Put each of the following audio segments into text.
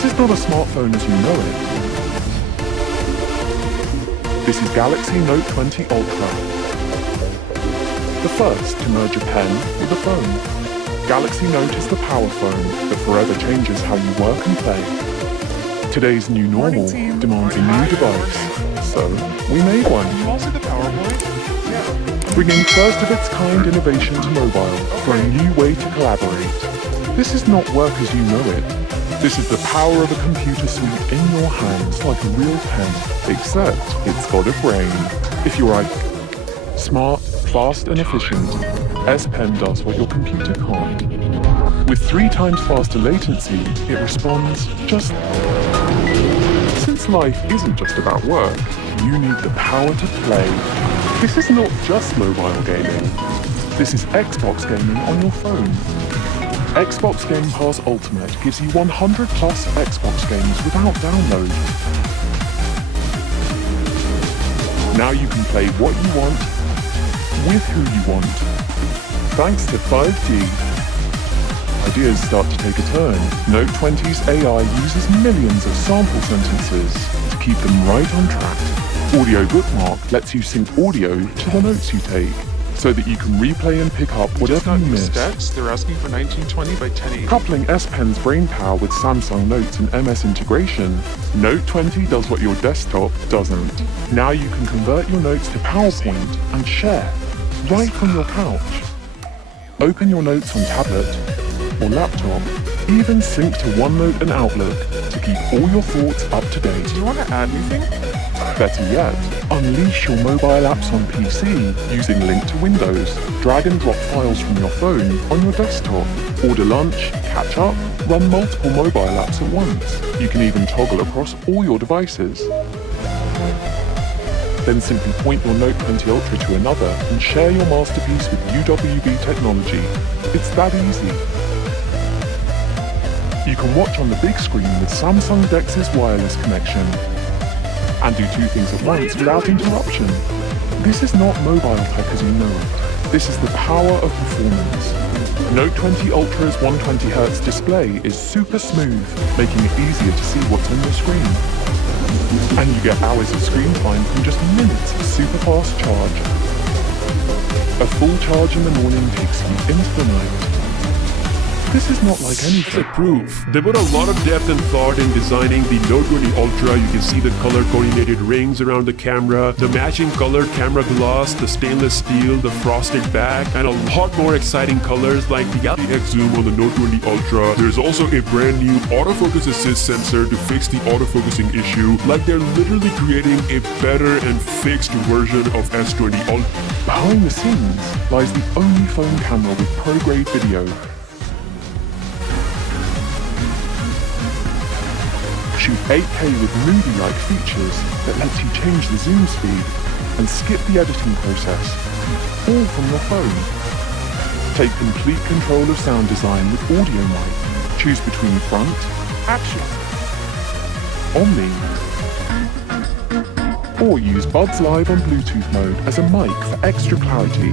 This is not a smartphone as you know it. This is Galaxy Note 20 Ultra. The first to merge a pen with a phone. Galaxy Note is the power phone that forever changes how you work and play. Today's new normal demands a new device, so we made one. You all see the PowerPoint? Yeah. Bringing first-of-its-kind innovation to mobile for a new way to collaborate. This is not work as you know it. This is the power of a computer suite in your hands like a real pen, except it's got a brain. If you like smart, fast and efficient, S Pen does what your computer can't. With 3 times faster latency, it responds just... Since life isn't just about work, you need the power to play. This is not just mobile gaming. This is Xbox gaming on your phone. Xbox Game Pass Ultimate gives you 100 plus Xbox games without download. Now you can play what you want, with who you want. Thanks to 5G. Ideas start to take a turn. Note 20's AI uses millions of sample sentences to keep them right on track. Audio Bookmark lets you sync audio to the notes you take, so that you can replay and pick up whatever you missed. Specs, they're asking for 1920 by 1080. Coupling S Pen's brainpower with Samsung Notes and MS integration, Note 20 does what your desktop doesn't. Now you can convert your notes to PowerPoint and share, right from your couch. Open your notes on tablet or laptop, even sync to OneNote and Outlook to keep all your thoughts up to date. Do you want to add anything? Better yet, unleash your mobile apps on PC using Link to Windows. Drag and drop files from your phone on your desktop. Order lunch, catch up, run multiple mobile apps at once. You can even toggle across all your devices. Then simply point your Note 20 Ultra to another and share your masterpiece with UWB technology. It's that easy. You can watch on the big screen with Samsung DeX's wireless connection and do 2 things at once without interruption. This is not mobile tech as you know it. This is the power of performance. Note 20 Ultra's 120Hz display is super smooth, making it easier to see what's on your screen. And you get hours of screen time from just minutes of super fast charge. A full charge in the morning takes you into the night. This is not like anything. As a proof, they put a lot of depth and thought in designing the Note 20 Ultra. You can see the color-coordinated rings around the camera, the matching colored camera glass, the stainless steel, the frosted back, and a lot more exciting colors like the X zoom on the Note 20 Ultra. There's also a brand new autofocus assist sensor to fix the autofocusing issue. Like they're literally creating a better and fixed version of S20 Ultra. Behind the scenes lies the only phone camera with pro-grade video. Shoot 8K with movie-like features that lets you change the zoom speed and skip the editing process, all from your phone. Take complete control of sound design with Audio Mic. Choose between front, action, Omni, or use Buds Live on Bluetooth mode as a mic for extra clarity.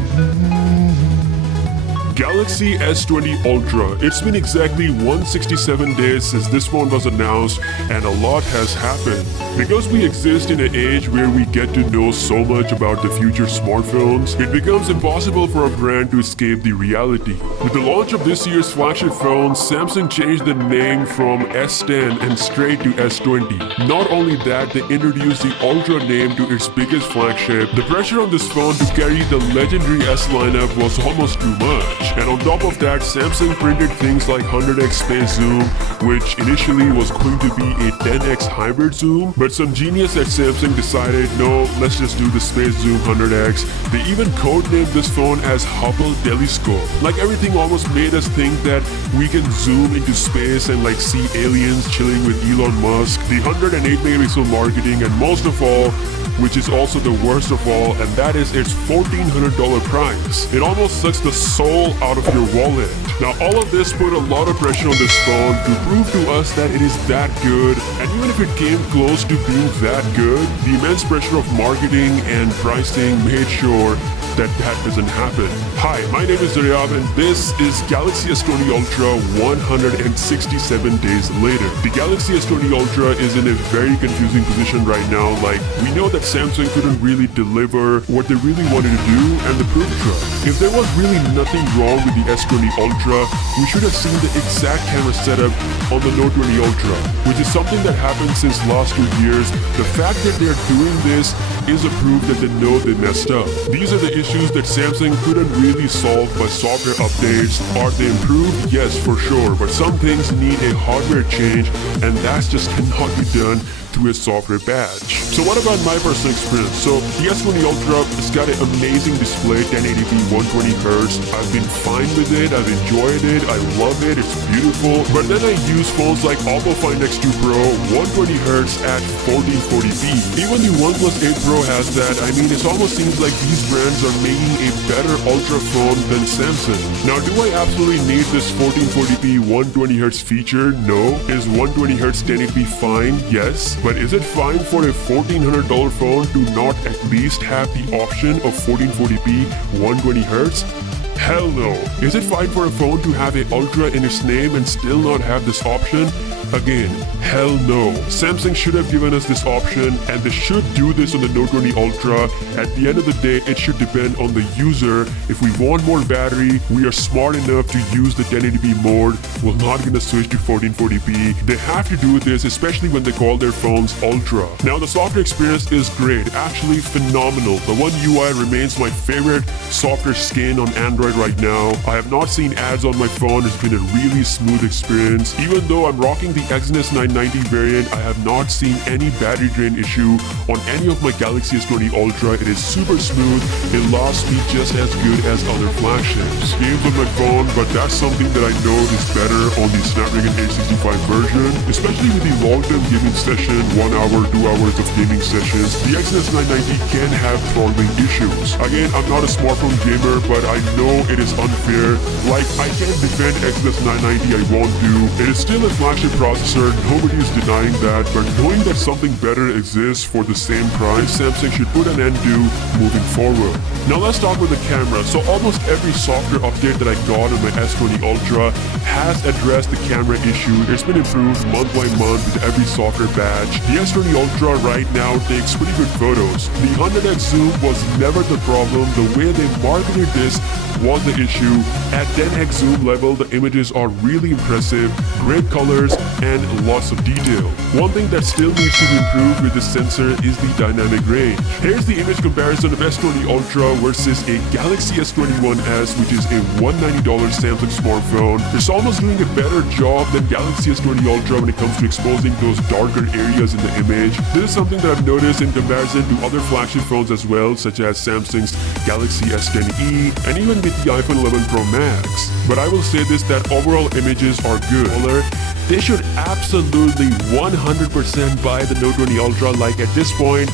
Galaxy S20 Ultra. It's been exactly 167 days since this phone was announced, and a lot has happened. Because we exist in an age where we get to know so much about the future smartphones, it becomes impossible for a brand to escape the reality. With the launch of this year's flagship phone, Samsung changed the name from S10 and straight to S20. Not only that, they introduced the Ultra name to its biggest flagship. The pressure on this phone to carry the legendary S lineup was almost too much. And on top of that, Samsung printed things like 100x space zoom, which initially was going to be a 10x hybrid zoom, but some genius at Samsung decided, no, let's just do the space zoom 100x. They even codenamed this phone as Hubble Telescope. Like everything almost made us think that we can zoom into space and like see aliens chilling with Elon Musk. The 108 megapixel marketing, and most of all, which is also the worst of all, and that is its $1,400 price. It almost sucks the soul out of your wallet. Now all of this put a lot of pressure on this phone to prove to us that it is that good, and even if it came close to being that good, the immense pressure of marketing and pricing made sure that doesn't happen. Hi, my name is Zaryab and this is Galaxy S20 Ultra 167 days later. The Galaxy S20 Ultra is in a very confusing position right now. Like, we know that Samsung couldn't really deliver what they really wanted to do and the proof truck. If there was really nothing wrong with the S20 Ultra, we should have seen the exact camera setup on the Note 20 Ultra, which is something that happened since last 2 years. The fact that they're doing this is a proof that they know they messed up. These are the issues that Samsung couldn't really solve by software updates. Are they improved? Yes, for sure, but some things need a hardware change and that just cannot be done through a software patch. So what about my personal experience? So the S20 Ultra has got an amazing display, 1080p 120Hz. I've been fine with it, I've enjoyed it, I love it, it's beautiful. But then I use phones like Oppo Find X2 Pro, 120Hz at 1440p. Even the OnePlus 8 Pro has that. I mean, it almost seems like these brands are making a better Ultra phone than Samsung. Now, do I absolutely need this 1440p 120Hz feature? No. Is 120Hz 1080p fine? Yes. But is it fine for a $1,400 phone to not at least have the option of 1440p 120Hz? Hell no. Is it fine for a phone to have an Ultra in its name and still not have this option? Again, hell no. Samsung should have given us this option and they should do this on the Note 20 Ultra. At the end of the day, it should depend on the user. If we want more battery, we are smart enough to use the 1080p mode. We're not gonna switch to 1440p. They have to do this, especially when they call their phones Ultra. Now, the software experience is great, actually phenomenal. The One UI remains my favorite software skin on Android right now. I have not seen ads on my phone. It's been a really smooth experience. Even though I'm rocking the Exynos 990 variant, I have not seen any battery drain issue on any of my Galaxy S20 Ultra. It is super smooth. It lasts me just as good as other flagships. Games on my phone, but that's something that I know is better on the Snapdragon 865 version, especially with the long-term gaming session, 1 hour, 2 hours of gaming sessions. The Exynos 990 can have throttling issues. Again, I'm not a smartphone gamer, but I know it is unfair. Like, I can't defend Exynos 990, I won't do. It is still a flagship processor, nobody is denying that, but knowing that something better exists for the same price, Samsung should put an end to moving forward. Now let's talk about the camera. So almost every software update that I got on my S20 Ultra has addressed the camera issue. It's been improved month by month with every software patch. The S20 Ultra right now takes pretty good photos. The 100x zoom was never the problem. The way they marketed this was the issue. At 10x zoom level, the images are really impressive, great colors, and lots of detail. One thing that still needs to be improved with this sensor is the dynamic range. Here's the image comparison of S20 Ultra versus a Galaxy S21s, which is a $190 Samsung smartphone. It's almost doing a better job than Galaxy S20 Ultra when it comes to exposing those darker areas in the image. This is something that I've noticed in comparison to other flagship phones as well, such as Samsung's Galaxy S10e and even with the iPhone 11 Pro Max. But I will say this, that overall images are good. They should absolutely 100% buy the Note 20 Ultra. Like, at this point,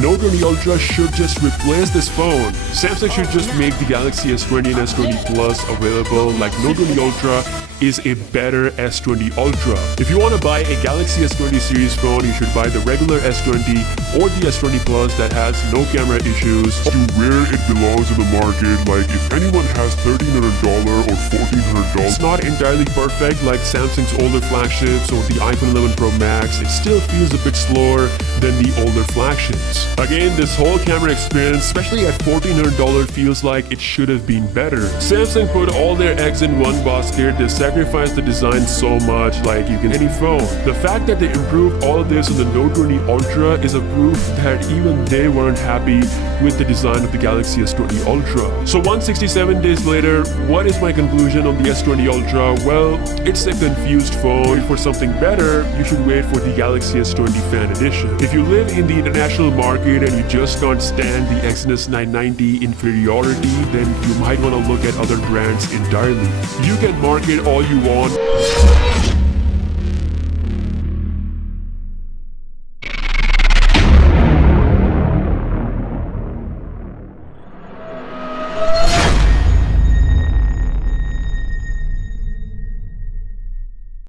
Note 20 Ultra should just replace this phone. Samsung should just make the Galaxy S20 and S20 Plus available. Like, Note 20 Ultra is a better S20 Ultra. If you want to buy a Galaxy S20 series phone, you should buy the regular S20 or the S20 Plus that has no camera issues. To where it belongs in the market, like if anyone has $1,300 or $1,400, It's not entirely perfect like Samsung's older flagships or the iPhone 11 Pro Max. It still feels a bit slower than the older flagships. Again, this whole camera experience, especially at $1,400, feels like it should have been better. Samsung put all their eggs in one basket. They sacrificed the design so much, like you can any phone. The fact that they improved all of this on the Note 20 Ultra is a proof that even they weren't happy with the design of the Galaxy S20 Ultra. So 167 days later, what is my conclusion on the S20 Ultra? Well, it's a confused phone. For something better, you should wait for the Galaxy S20 Fan Edition. If you live in the international market and you just can't stand the Exynos 990 inferiority, then you might want to look at other brands entirely. You can market all you want.